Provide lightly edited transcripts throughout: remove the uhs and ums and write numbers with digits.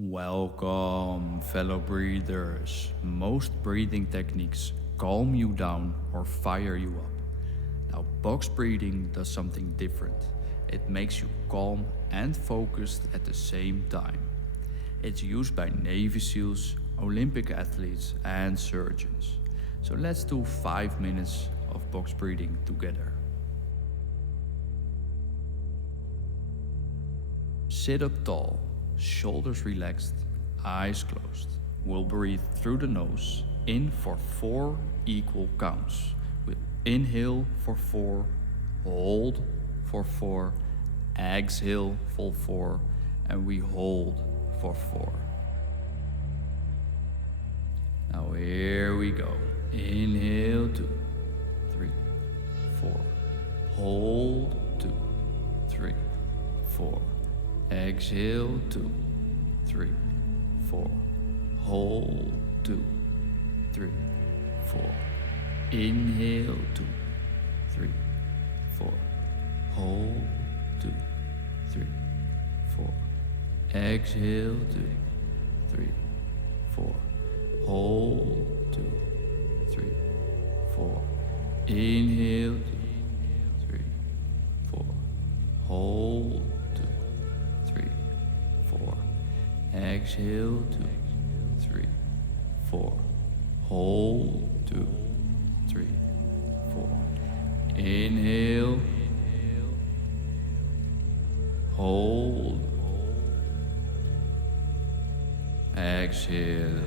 Welcome, fellow breathers. Most breathing techniques calm you down or fire you up. Now, box breathing does something different. It makes you calm and focused at the same time. It's used by Navy SEALs, Olympic athletes, and surgeons. So let's do 5 minutes of box breathing together. Sit up tall, shoulders relaxed, eyes closed. We'll breathe through the nose in for 4 equal counts. We'll inhale for 4, hold for 4, exhale for 4, and we hold for 4. Now here we go. Inhale 2, 3, 4. Hold 2, 3, 4. Exhale 2, 3, 4. Hold 2, 3, 4. Inhale 2, 3, 4. Hold 2, 3, 4. Exhale 2, 3, 4. Hold 2, 3, 4. Inhale 2, 3, 4. Hold 2, 3, 4. Exhale 2, 3, 4. Hold 2, 3, 4. Inhale. Hold. Exhale.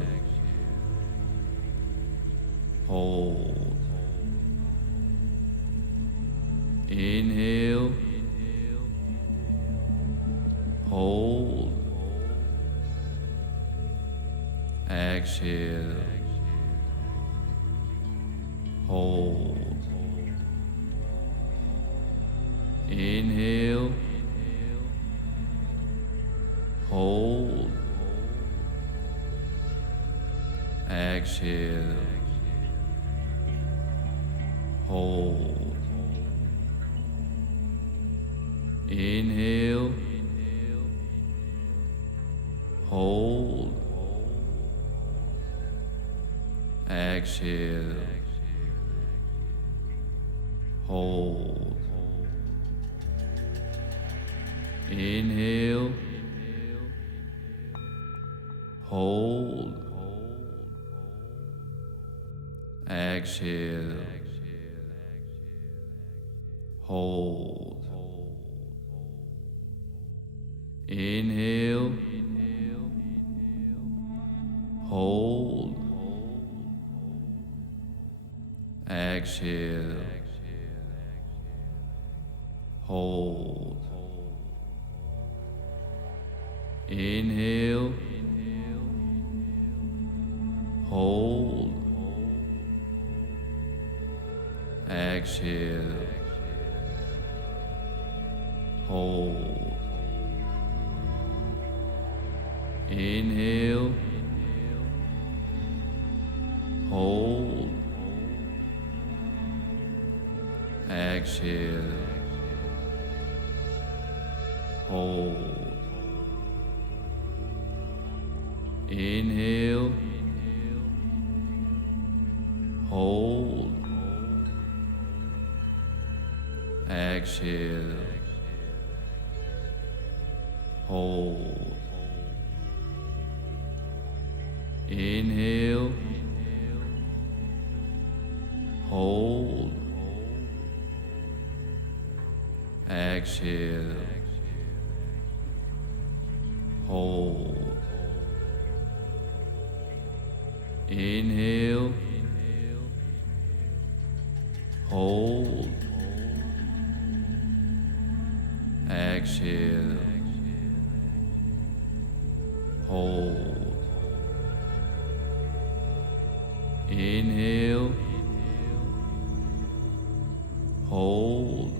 Hold. Inhale. Hold. Exhale. Hold. Inhale. Hold. Exhale. Hold. Inhale. Hold. Exhale. Hold. Inhale. Hold. Exhale. Hold. Inhale. Hold. Exhale. Hold. Inhale. Hold. Exhale. Hold. Inhale. Hold. Exhale. Hold. Inhale. Hold. Exhale. Hold. Inhale. Hold. Exhale. Hold. Inhale. Hold. Exhale. Hold. Inhale. Hold.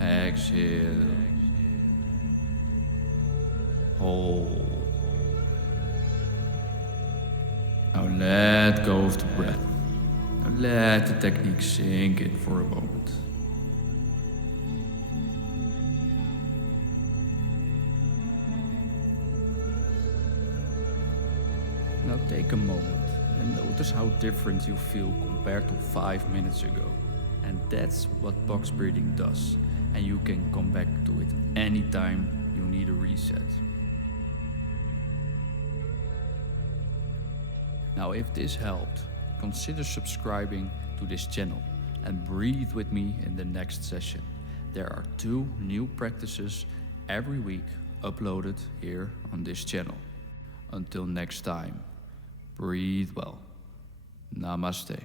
Exhale. Hold. Now let go of the breath. Now let the technique sink in for a moment. take a moment and notice how different you feel compared to 5 minutes ago. And that's what box breathing does. And you can come back to it anytime you need a reset. Now, if this helped, consider subscribing to this channel and breathe with me in the next session. There are 2 new practices every week uploaded here on this channel. Until next time, breathe well. Namaste.